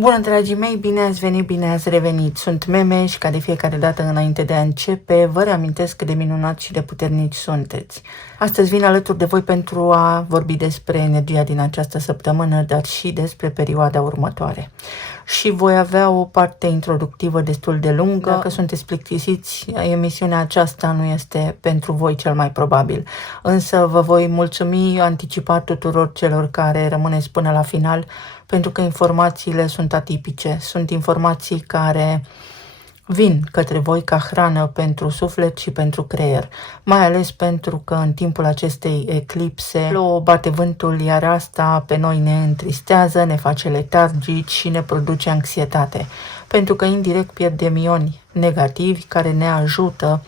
Bună, dragii mei, bine ați venit, bine ați revenit. Sunt Meme și ca de fiecare dată înainte de a începe, vă reamintesc cât de minunați și de puternici sunteți. Astăzi vin alături de voi pentru a vorbi despre energia din această săptămână, dar și despre perioada următoare. Și voi avea o parte introductivă destul de lungă. Dacă sunteți plictisiți, emisiunea aceasta nu este pentru voi cel mai probabil. Însă vă voi mulțumi anticipat tuturor celor care rămâneți până la final, pentru că informațiile sunt atipice. Sunt informații care vin către voi ca hrană pentru suflet și pentru creier, mai ales pentru că în timpul acestei eclipse o bate vântul, iar asta pe noi ne întristează, ne face letargici și ne produce anxietate, pentru că indirect pierdem ioni negativi care ne ajută,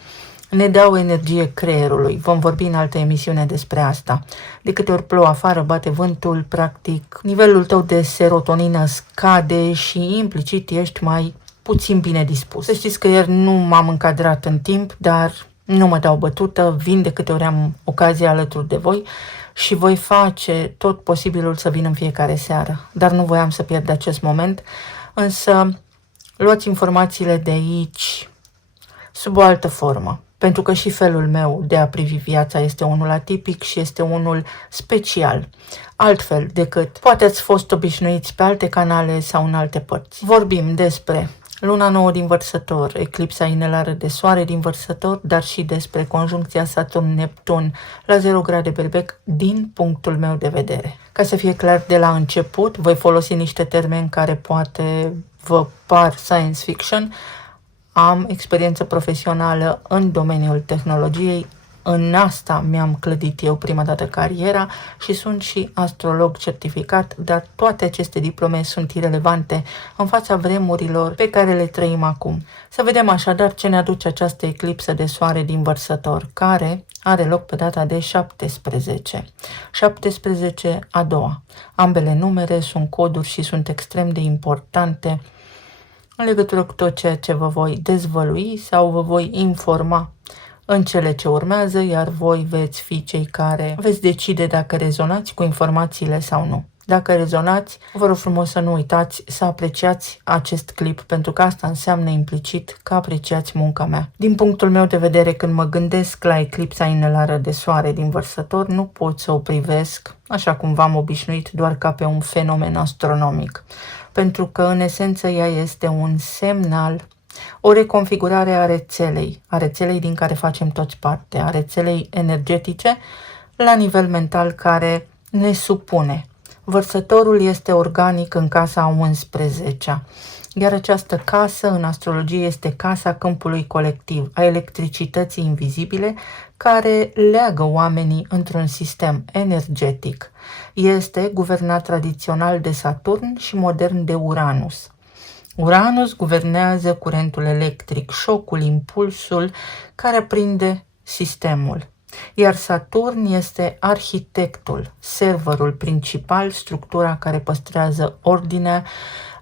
ne dau energie creierului. Vom vorbi în altă emisiune despre asta. De câte ori plouă afară, bate vântul, practic, nivelul tău de serotonină scade și implicit ești mai puțin bine dispus. Să știți că ieri nu m-am încadrat în timp, dar nu mă dau bătută, vin de câte ori am ocazia alături de voi și voi face tot posibilul să vin în fiecare seară. Dar nu voiam să pierd acest moment, însă luați informațiile de aici sub o altă formă. Pentru că și felul meu de a privi viața este unul atipic și este unul special, altfel decât poate ați fost obișnuiți pe alte canale sau în alte părți. Vorbim despre luna nouă din Vărsător, eclipsa inelară de soare din Vărsător, dar și despre conjuncția Saturn-Neptun la 0 grade Berbec din punctul meu de vedere. Ca să fie clar de la început, voi folosi niște termeni care poate vă par science fiction. Am experiență profesională în domeniul tehnologiei, în asta mi-am clădit eu prima dată cariera și sunt și astrolog certificat, dar toate aceste diplome sunt irelevante în fața vremurilor pe care le trăim acum. Să vedem așadar ce ne aduce această eclipsă de soare din Vărsător, care are loc pe data de 17. 17 a doua. Ambele numere sunt coduri și sunt extrem de importante în legătură cu tot ceea ce vă voi dezvălui sau vă voi informa în cele ce urmează, iar voi veți fi cei care veți decide dacă rezonați cu informațiile sau nu. Dacă rezonați, vă rog frumos să nu uitați să apreciați acest clip, pentru că asta înseamnă implicit că apreciați munca mea. Din punctul meu de vedere, când mă gândesc la eclipsa inelară de soare din Vărsător, nu pot să o privesc, așa cum v-am obișnuit, doar ca pe un fenomen astronomic. Pentru că, în esență, ea este un semnal, o reconfigurare a rețelei din care facem toți parte, a rețelei energetice la nivel mental care ne supune. Vărsătorul este organic în casa 11-a, iar această casă în astrologie este casa câmpului colectiv, a electricității invizibile care leagă oamenii într-un sistem energetic. Este guvernat tradițional de Saturn și modern de Uranus. Uranus guvernează curentul electric, șocul, impulsul care aprinde sistemul. Iar Saturn este arhitectul, serverul principal, structura care păstrează ordinea.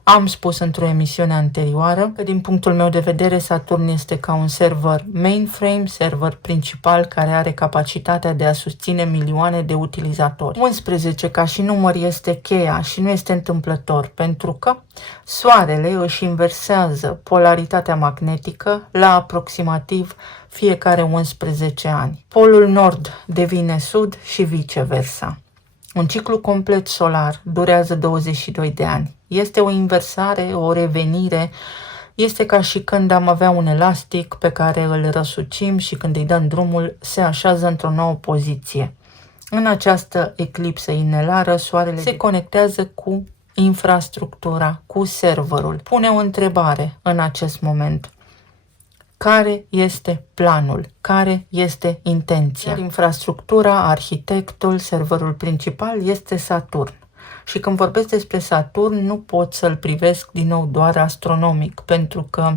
Am spus într-o emisiune anterioară că din punctul meu de vedere Saturn este ca un server mainframe, server principal care are capacitatea de a susține milioane de utilizatori. 11 ca și număr este cheia și nu este întâmplător, pentru că Soarele își inversează polaritatea magnetică la aproximativ fiecare 11 ani. Polul nord devine sud și viceversa. Un ciclu complet solar durează 22 de ani. Este o inversare, o revenire. Este ca și când am avea un elastic pe care îl răsucim și când îi dăm drumul, se așează într-o nouă poziție. În această eclipsă inelară, soarele se conectează cu infrastructura, cu serverul. Pune o întrebare în acest moment. Care este planul? Care este intenția? Infrastructura, arhitectul, serverul principal este Saturn. Și când vorbesc despre Saturn, nu pot să-l privesc din nou doar astronomic, pentru că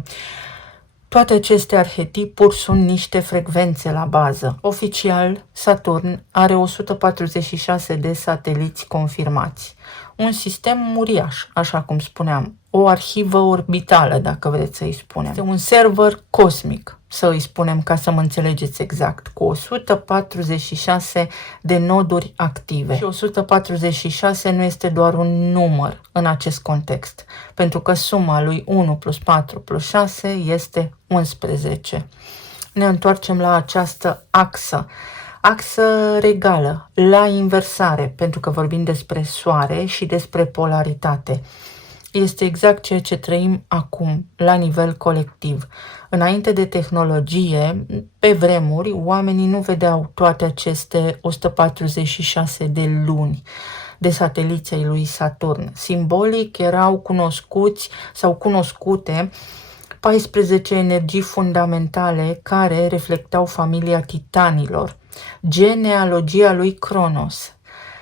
toate aceste arhetipuri sunt niște frecvențe la bază. Oficial, Saturn are 146 de sateliți confirmați. un sistem uriaș, așa cum spuneam, o arhivă orbitală, dacă vreți să îi spunem. Este un server cosmic, să îi spunem ca să mă înțelegeți exact, cu 146 de noduri active. Și 146 nu este doar un număr în acest context, pentru că suma lui 1 plus 4 plus 6 este 11. Ne întoarcem la această axă regală, la inversare, pentru că vorbim despre soare și despre polaritate. Este exact ceea ce trăim acum, la nivel colectiv. Înainte de tehnologie, pe vremuri, oamenii nu vedeau toate aceste 146 de luni de sateliții lui Saturn. Simbolic erau cunoscuți sau cunoscute 14 energii fundamentale care reflectau familia titanilor, genealogia lui Cronos.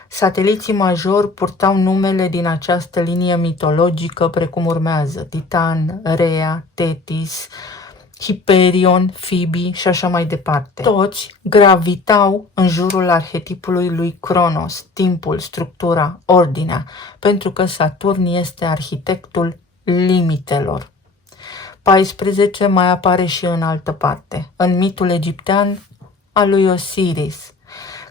Sateliții majori purtau numele din această linie mitologică precum urmează: Titan, Rhea, Tetis, Hyperion, Phoebe și așa mai departe. Toți gravitau în jurul arhetipului lui Cronos, timpul, structura, ordinea, pentru că Saturn este arhitectul limitelor. 14 mai apare și în altă parte, în mitul egiptean al lui Osiris,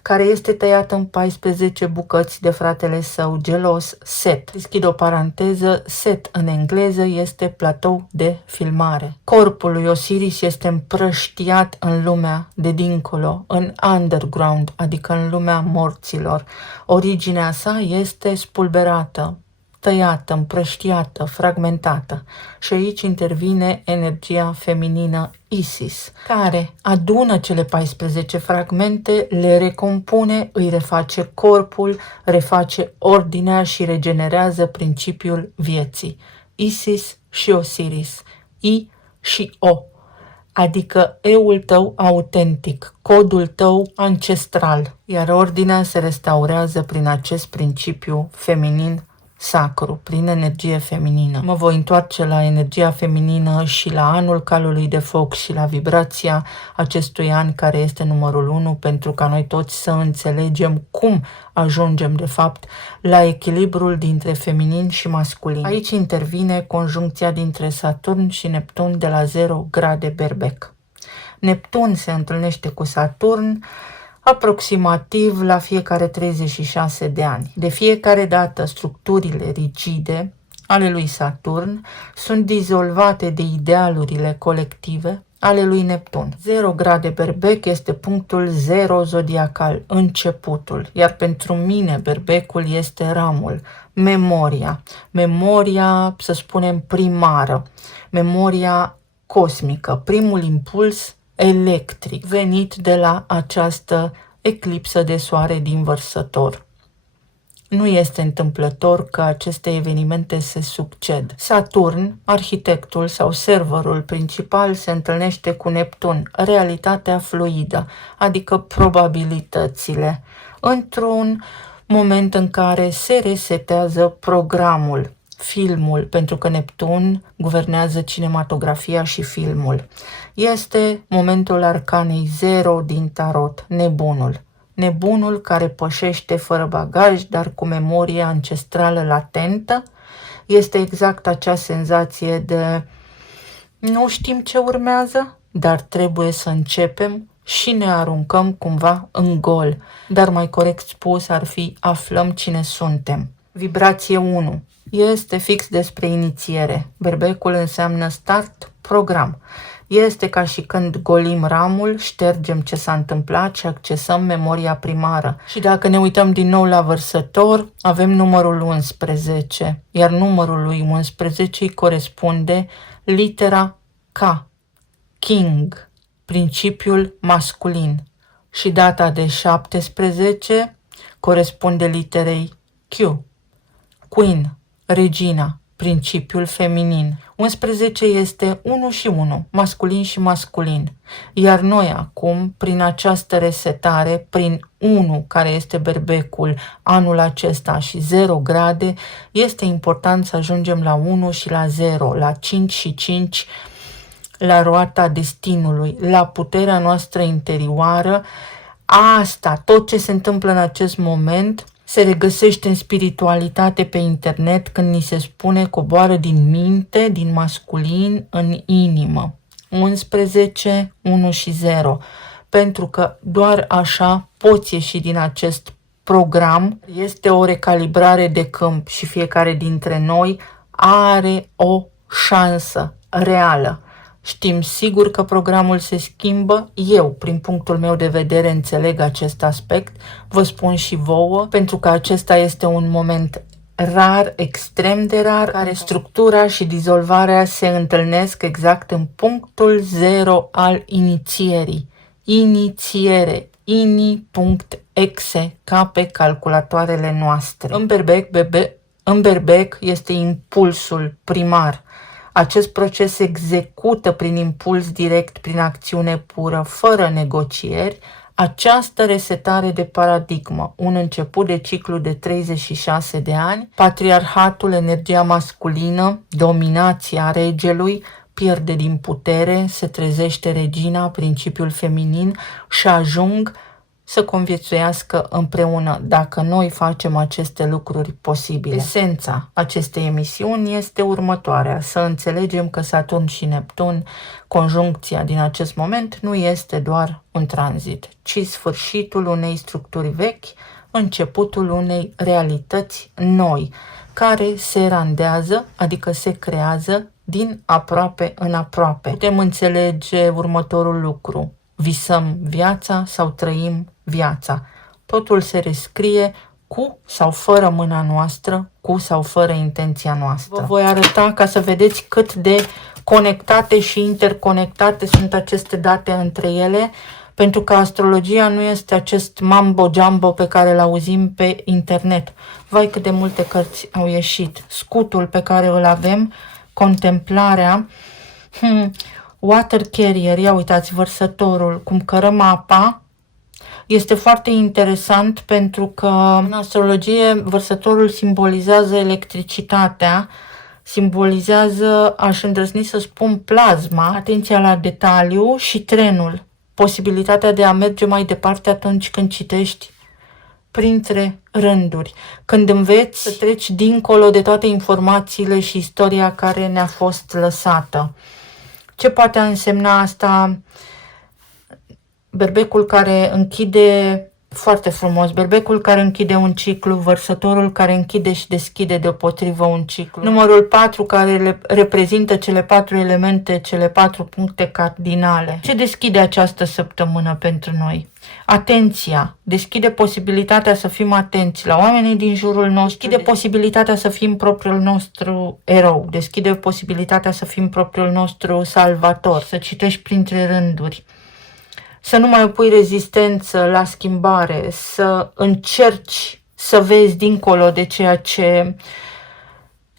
care este tăiat în 14 bucăți de fratele său gelos, Set. Deschid o paranteză, Set în engleză este platou de filmare. Corpul lui Osiris este împrăștiat în lumea de dincolo, în underground, adică în lumea morților. Originea sa este spulberată, tăiată, împrăștiată, fragmentată. Și aici intervine energia feminină Isis, care adună cele 14 fragmente, le recompune, îi reface corpul, reface ordinea și regenerează principiul vieții. Isis și Osiris, I și O, adică eul tău autentic, codul tău ancestral, iar ordinea se restaurează prin acest principiu feminin sacru, prin energie feminină. Mă voi întoarce la energia feminină și la anul calului de foc și la vibrația acestui an care este numărul 1, pentru ca noi toți să înțelegem cum ajungem de fapt la echilibrul dintre feminin și masculin. Aici intervine conjuncția dintre Saturn și Neptun de la 0 grade berbec. Neptun se întâlnește cu Saturn aproximativ la fiecare 36 de ani. De fiecare dată, structurile rigide ale lui Saturn sunt dizolvate de idealurile colective ale lui Neptun. 0 grade berbec este punctul 0 zodiacal, începutul, iar pentru mine berbecul este ramul, memoria, să spunem, primară, memoria cosmică, primul impuls electric venit de la această eclipsă de soare din Vărsător. Nu este întâmplător că aceste evenimente se succed. Saturn, arhitectul sau serverul principal, se întâlnește cu Neptun, realitatea fluidă, adică probabilitățile, într-un moment în care se resetează programul, filmul, pentru că Neptun guvernează cinematografia și filmul. Este momentul arcanei 0 din tarot, nebunul. Nebunul care pășește fără bagaj, dar cu memoria ancestrală latentă. Este exact acea senzație de nu știm ce urmează, dar trebuie să începem și ne aruncăm cumva în gol. Dar mai corect spus ar fi aflăm cine suntem. Vibrație 1. Este fix despre inițiere. Berbecul înseamnă start, program. Este ca și când golim ramul, ștergem ce s-a întâmplat și accesăm memoria primară. Și dacă ne uităm din nou la Vărsător, avem numărul 11, iar numărul lui 11 îi corespunde litera K, King, principiul masculin. Și data de 17 corespunde literei Q, Queen, regina, principiul feminin. 11 este 1 și 1, masculin și masculin. Iar noi acum, prin această resetare, prin 1, care este berbecul anul acesta, și 0 grade, este important să ajungem la 1 și la 0, la 5 și 5, la roata destinului, la puterea noastră interioară. Asta, tot ce se întâmplă în acest moment, se regăsește în spiritualitate pe internet când ni se spune coboară din minte, din masculin în inimă. 11, 1 și 0. Pentru că doar așa poți ieși din acest program. Este o recalibrare de câmp și fiecare dintre noi are o șansă reală. Știm sigur că programul se schimbă. Eu, prin punctul meu de vedere, înțeleg acest aspect. Vă spun și vouă, pentru că acesta este un moment rar, extrem de rar, care structura și dizolvarea se întâlnesc exact în punctul 0 al inițierii. Inițiere, ini.exe, ca pe calculatoarele noastre. În berbec este impulsul primar. Acest proces se execută prin impuls direct, prin acțiune pură, fără negocieri. Această resetare de paradigmă, un început de ciclu de 36 de ani, patriarhatul, energia masculină, dominația regelui, pierde din putere, se trezește regina, principiul feminin și ajung să conviețuiască împreună, dacă noi facem aceste lucruri posibile. Esența acestei emisiuni este următoarea: să înțelegem că Saturn și Neptun, conjuncția din acest moment, nu este doar un tranzit, ci sfârșitul unei structuri vechi, începutul unei realități noi, care se randează, adică se creează din aproape în aproape. Putem înțelege următorul lucru: visăm viața sau trăim viața. Totul se rescrie cu sau fără mâna noastră, cu sau fără intenția noastră. Vă voi arăta ca să vedeți cât de conectate și interconectate sunt aceste date între ele, pentru că astrologia nu este acest mambo-jumbo pe care îl auzim pe internet. Vai cât de multe cărți au ieșit. Scutul pe care îl avem, contemplarea, water carrier, ia uitați, vărsătorul, cum cărăm apa. Este foarte interesant pentru că în astrologie vărsătorul simbolizează electricitatea, simbolizează, aș îndrăzni să spun, plasma, atenția la detaliu și trenul, posibilitatea de a merge mai departe atunci când citești printre rânduri, când înveți să treci dincolo de toate informațiile și istoria care ne-a fost lăsată. Ce poate însemna asta? Berbecul care închide, foarte frumos, berbecul care închide un ciclu, vărsătorul care închide și deschide deopotrivă un ciclu. Numărul 4 care reprezintă cele 4 elemente, cele 4 puncte cardinale. Ce deschide această săptămână pentru noi? Atenția, deschide posibilitatea să fim atenți la oamenii din jurul nostru, deschide posibilitatea să fim propriul nostru erou, deschide posibilitatea să fim propriul nostru salvator, să citești printre rânduri, să nu mai pui rezistență la schimbare, să încerci să vezi dincolo de ceea ce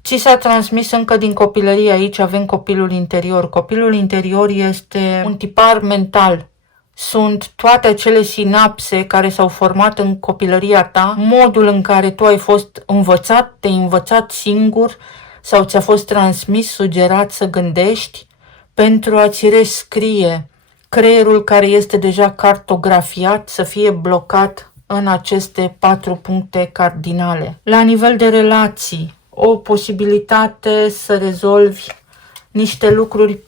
ți s-a transmis încă din copilărie. Aici avem copilul interior. Copilul interior este un tipar mental. Sunt toate acele sinapse care s-au format în copilăria ta, modul în care tu ai fost învățat, te-ai învățat singur sau ți-a fost transmis, sugerat să gândești pentru a-ți rescrie creierul care este deja cartografiat să fie blocat în aceste 4 puncte cardinale. La nivel de relații, o posibilitate să rezolvi niște lucruri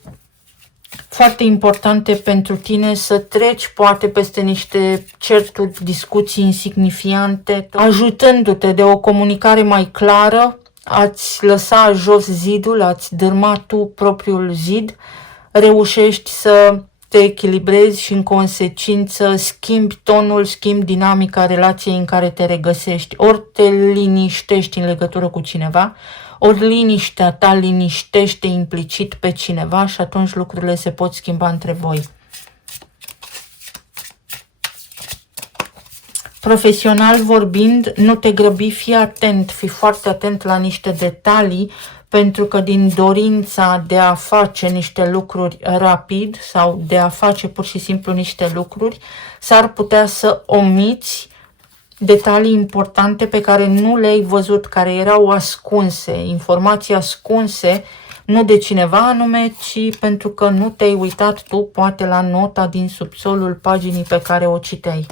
foarte importante pentru tine, să treci poate peste niște certuri, discuții insignifiante, ajutându-te de o comunicare mai clară, ați lăsa jos zidul, ați dărma tu propriul zid, reușești să te echilibrezi și în consecință schimbi tonul, schimbi dinamica relației în care te regăsești. Ori te liniștești în legătură cu cineva, ori liniștea ta liniștește implicit pe cineva și atunci lucrurile se pot schimba între voi. Profesional vorbind, nu te grăbi, fii atent, fii foarte atent la niște detalii, pentru că din dorința de a face niște lucruri rapid sau de a face pur și simplu niște lucruri, s-ar putea să omiți detalii importante pe care nu le-ai văzut, care erau ascunse, informații ascunse, nu de cineva anume, ci pentru că nu te-ai uitat tu poate la nota din subsolul paginii pe care o citeai.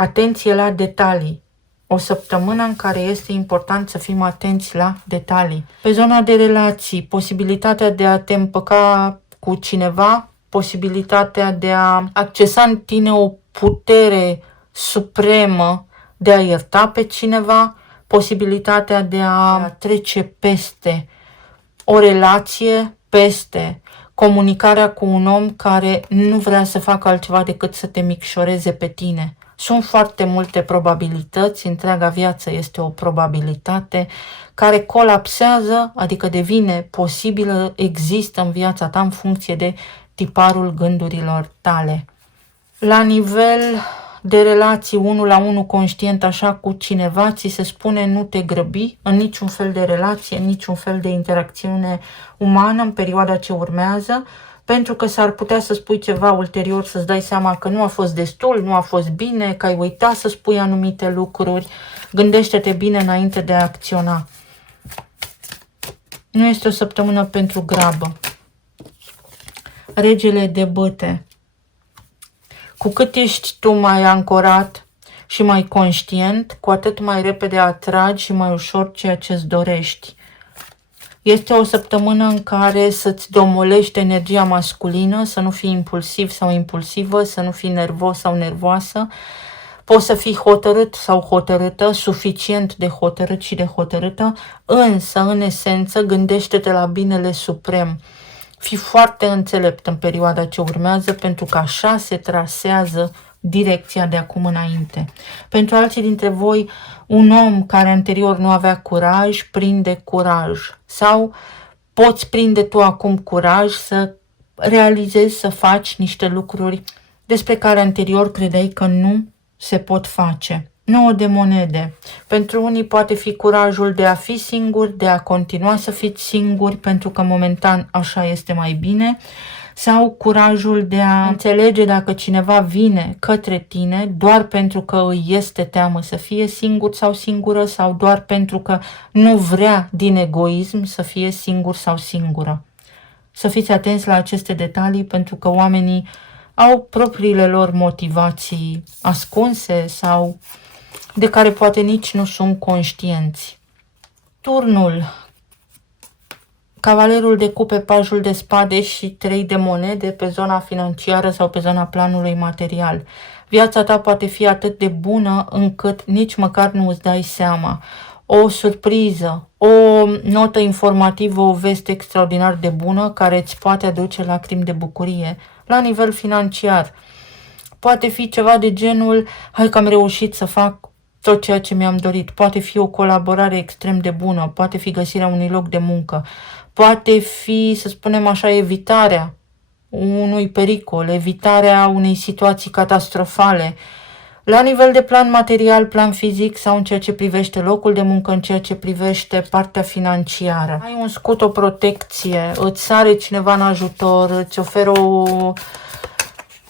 Atenție la detalii. O săptămână în care este important să fim atenți la detalii. Pe zona de relații, posibilitatea de a te împăca cu cineva, posibilitatea de a accesa în tine o putere supremă de a ierta pe cineva, posibilitatea de a trece peste o relație, peste comunicarea cu un om care nu vrea să facă altceva decât să te micșoreze pe tine. Sunt foarte multe probabilități, întreaga viață este o probabilitate care colapsează, adică devine posibilă, există în viața ta în funcție de tiparul gândurilor tale. La nivel de relații 1 la 1 conștient așa cu cineva, ți se spune nu te grăbi în niciun fel de relație, în niciun fel de interacțiune umană în perioada ce urmează, pentru că s-ar putea să spui ceva ulterior, să-ți dai seama că nu a fost destul, nu a fost bine, că ai uitat să spui anumite lucruri. Gândește-te bine înainte de a acționa. Nu este o săptămână pentru grabă. Regele de bâte. Cu cât ești tu mai ancorat și mai conștient, cu atât mai repede atragi și mai ușor ceea ce îți dorești. Este o săptămână în care să-ți domolești energia masculină, să nu fii impulsiv sau impulsivă, să nu fii nervos sau nervoasă. Poți să fii hotărât sau hotărâtă, suficient de hotărât și de hotărâtă, însă, în esență, gândește-te la binele suprem. Fii foarte înțelept în perioada ce urmează, pentru că așa se trasează direcția de acum înainte. Pentru alții dintre voi, un om care anterior nu avea curaj, prinde curaj. Sau poți prinde tu acum curaj să realizezi, să faci niște lucruri despre care anterior credeai că nu se pot face. 9 de monede. Pentru unii poate fi curajul de a fi singuri, de a continua să fiți singuri, pentru că momentan așa este mai bine, sau curajul de a înțelege dacă cineva vine către tine doar pentru că îi este teamă să fie singur sau singură, sau doar pentru că nu vrea din egoism să fie singur sau singură. Să fiți atenți la aceste detalii, pentru că oamenii au propriile lor motivații ascunse sau de care poate nici nu sunt conștienți. Turnul. Cavalerul de cupe, pajul de spade și 3 de monede pe zona financiară sau pe zona planului material. Viața ta poate fi atât de bună încât nici măcar nu îți dai seama. O surpriză, o notă informativă, o veste extraordinar de bună care îți poate aduce lacrimi de bucurie. La nivel financiar, poate fi ceva de genul, hai că am reușit să fac tot ceea ce mi-am dorit. Poate fi o colaborare extrem de bună, poate fi găsirea unui loc de muncă, poate fi, să spunem așa, evitarea unui pericol, evitarea unei situații catastrofale, la nivel de plan material, plan fizic sau în ceea ce privește locul de muncă, în ceea ce privește partea financiară. Ai un scut, o protecție, îți sare cineva în ajutor, îți oferă o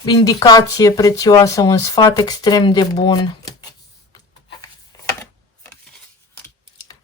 indicație prețioasă, un sfat extrem de bun.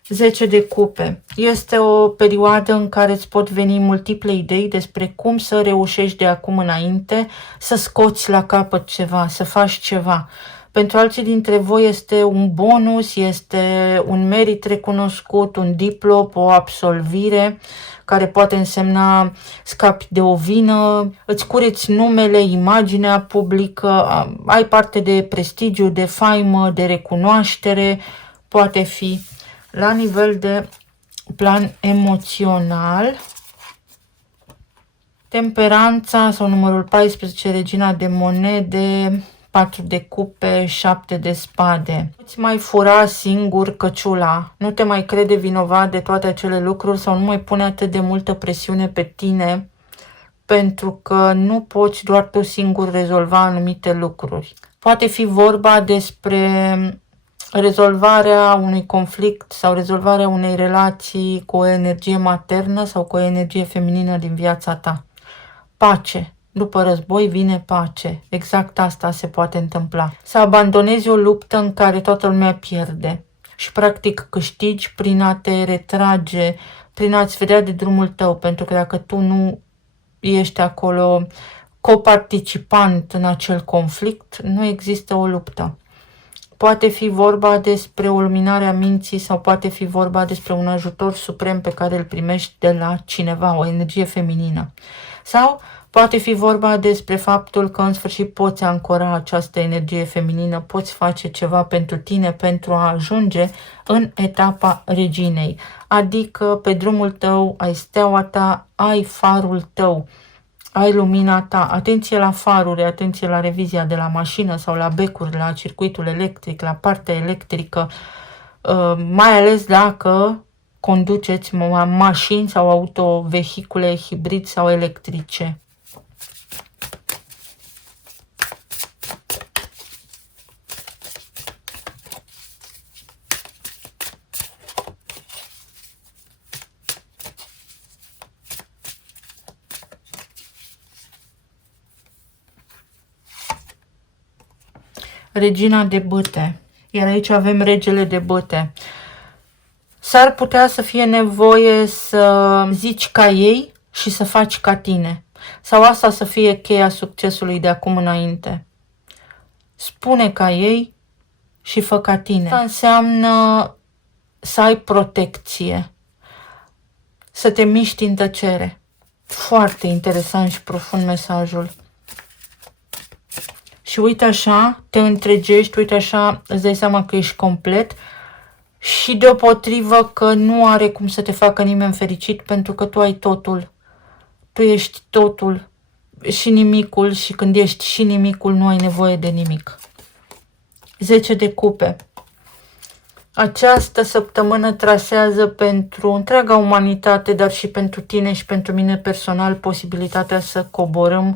10 de cupe. Este o perioadă în care îți pot veni multiple idei despre cum să reușești de acum înainte să scoți la capăt ceva, să faci ceva. Pentru alții dintre voi este un bonus, este un merit recunoscut, un diplom, o absolvire care poate însemna scapi de o vină, îți cureți numele, imaginea publică, ai parte de prestigiu, de faimă, de recunoaștere, poate fi. La nivel de plan emoțional, temperanța sau numărul 14, regina de monede, 4 de cupe, 7 de spade. Nu-ți mai fura singur căciula, nu te mai crede vinovat de toate acele lucruri sau nu mai pune atât de multă presiune pe tine, pentru că nu poți doar tu singur rezolva anumite lucruri. Poate fi vorba despre rezolvarea unui conflict sau rezolvarea unei relații cu o energie maternă sau cu o energie feminină din viața ta. Pace. După război vine pace. Exact asta se poate întâmpla. Să abandonezi o luptă în care toată lumea pierde și practic câștigi prin a te retrage, prin a-ți vedea de drumul tău, pentru că dacă tu nu ești acolo coparticipant în acel conflict, nu există o luptă. Poate fi vorba despre o luminare a minții sau poate fi vorba despre un ajutor suprem pe care îl primești de la cineva, o energie feminină. Sau poate fi vorba despre faptul că în sfârșit poți ancora această energie feminină, poți face ceva pentru tine pentru a ajunge în etapa reginei. Adică pe drumul tău ai steaua ta, ai farul tău, ai lumina ta. Atenție la faruri, atenție la revizia de la mașină sau la becuri, la circuitul electric, la partea electrică, mai ales dacă conduceți mașini sau autovehicule hibrid sau electrice. Regina de bâte. Iar aici avem regele de bâte. S-ar putea să fie nevoie să zici ca ei și să faci ca tine. Sau asta să fie cheia succesului de acum înainte. Spune ca ei și fă ca tine. Asta înseamnă să ai protecție. Să te miști în tăcere. Foarte interesant și profund mesajul. Și uite așa, te întregești, uite așa, îți dai seama că ești complet și deopotrivă că nu are cum să te facă nimeni fericit pentru că tu ai totul. Tu ești totul și nimicul și când ești și nimicul nu ai nevoie de nimic. 10 de cupe. Această săptămână trasează pentru întreaga umanitate, dar și pentru tine și pentru mine personal posibilitatea să coborâm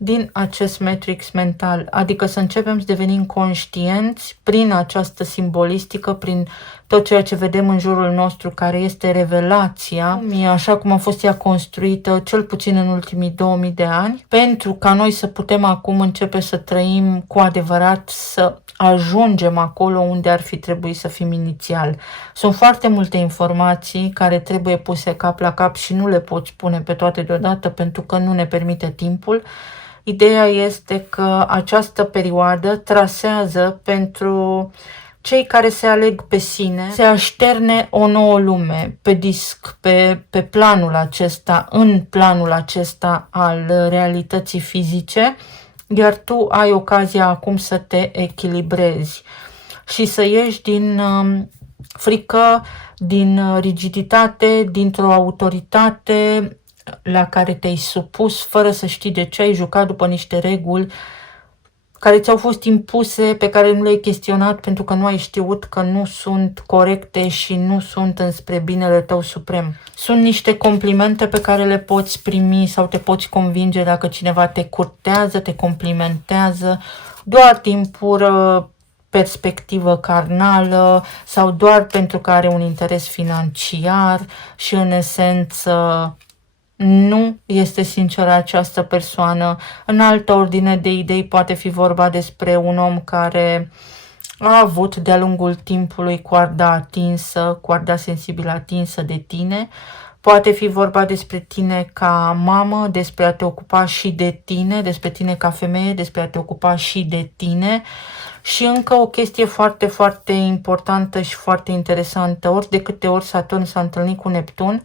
din acest matrix mental, adică să începem să devenim conștienți prin această simbolistică, prin tot ceea ce vedem în jurul nostru, care este revelația, așa cum a fost ea construită, cel puțin în ultimii 2000 de ani, pentru ca noi să putem acum începe să trăim cu adevărat, să ajungem acolo unde ar fi trebuit să fim inițial. Sunt foarte multe informații care trebuie puse cap la cap și nu le poți pune pe toate deodată pentru că nu ne permite timpul. Ideea este că această perioadă trasează pentru cei care se aleg pe sine, se așterne o nouă lume pe disc, pe planul acesta, în planul acesta al realității fizice, iar tu ai ocazia acum să te echilibrezi și să ieși din frică, din rigiditate, dintr-o autoritate la care te-ai supus fără să știi de ce, ai jucat după niște reguli care ți-au fost impuse, pe care nu le-ai chestionat pentru că nu ai știut că nu sunt corecte și nu sunt înspre binele tău suprem. Sunt niște complimente pe care le poți primi sau te poți convinge dacă cineva te curtează, te complimentează, doar din pură perspectivă carnală sau doar pentru că are un interes financiar și în esență nu este sinceră această persoană. În altă ordine de idei poate fi vorba despre un om care a avut de-a lungul timpului coarda sensibilă atinsă de tine. Poate fi vorba despre tine ca mamă, despre a te ocupa și de tine, despre tine ca femeie, despre a te ocupa și de tine. Și încă o chestie foarte, foarte importantă și foarte interesantă. Ori de câte ori Saturn s-a întâlnit cu Neptun,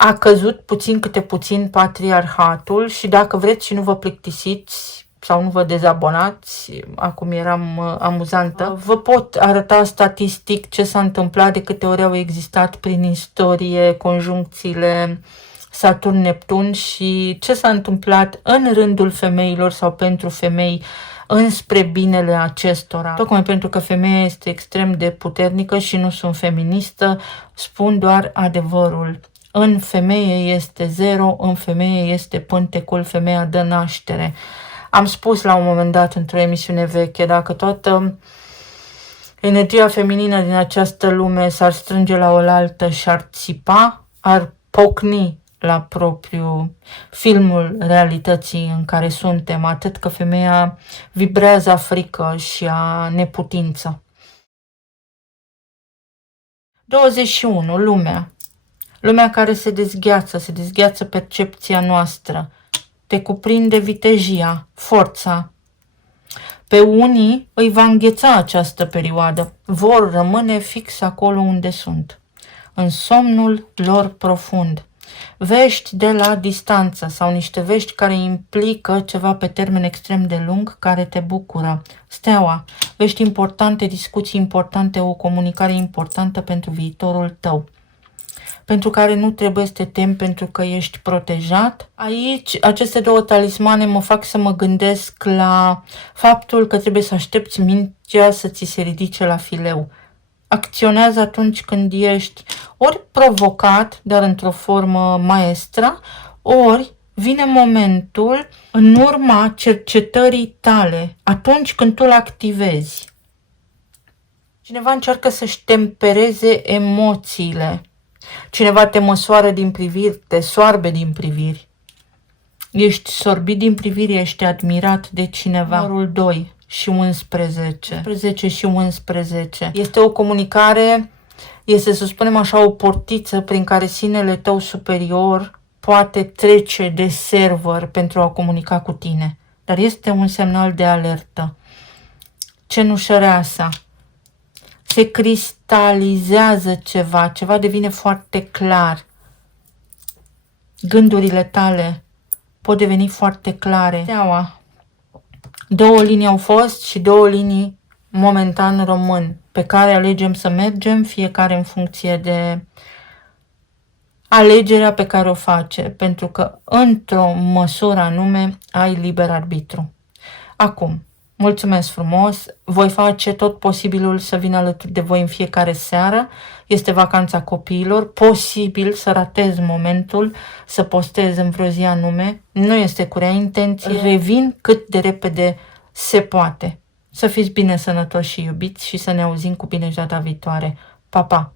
a căzut puțin câte puțin patriarhatul și dacă vreți și nu vă plictisiți sau nu vă dezabonați, acum eram amuzantă, vă pot arăta statistic ce s-a întâmplat, de câte ori au existat prin istorie conjuncțiile Saturn-Neptun și ce s-a întâmplat în rândul femeilor sau pentru femei înspre binele acestora. Tocmai pentru că femeia este extrem de puternică și nu sunt feministă, spun doar adevărul. În femeie este zero, în femeie este pântecul, femeia dă naștere. Am spus la un moment dat într-o emisiune veche, dacă toată energia feminină din această lume s-ar strânge la oaltă și ar țipa, ar pocni la propriu filmul realității în care suntem, atât că femeia vibrează a frică și a neputință. 21. Lumea. Lumea care se dezgheață percepția noastră, te cuprinde vitejia, forța. Pe unii îi va îngheța această perioadă. Vor rămâne fix acolo unde sunt, în somnul lor profund. Vești de la distanță sau niște vești care implică ceva pe termen extrem de lung care te bucură. Steaua, vești importante, discuții importante, o comunicare importantă pentru viitorul tău, pentru care nu trebuie să te temi pentru că ești protejat. Aici, aceste două talismane mă fac să mă gândesc la faptul că trebuie să aștepți mintea să ți se ridice la fileu. Acționează atunci când ești ori provocat, dar într-o formă maestră, ori vine momentul în urma cercetării tale, atunci când tu îl activezi. Cineva încearcă să-și tempereze emoțiile. Cineva te măsoară din priviri, te soarbe din priviri. Ești sorbit din priviri, ești admirat de cineva. Numărul 2 și 11. 11 și 11. Este o comunicare, este, să spunem așa, o portiță prin care sinele tău superior poate trece de server pentru a comunica cu tine. Dar este un semnal de alertă. Cenușăreasa. Se cristalizează ceva, ceva devine foarte clar. Gândurile tale pot deveni foarte clare. Steaua. Două linii au fost și două linii momentan rămân, pe care alegem să mergem, fiecare în funcție de alegerea pe care o face, pentru că într-o măsură anume ai liber arbitru. Acum, mulțumesc frumos, voi face tot posibilul să vin alături de voi în fiecare seară, este vacanța copiilor, posibil să ratez momentul, să postez în vreo zi anume, nu este cu rea intenție, revin cât de repede se poate. Să fiți bine, sănătoși și iubiți și să ne auzim cu bine data viitoare. Pa, pa!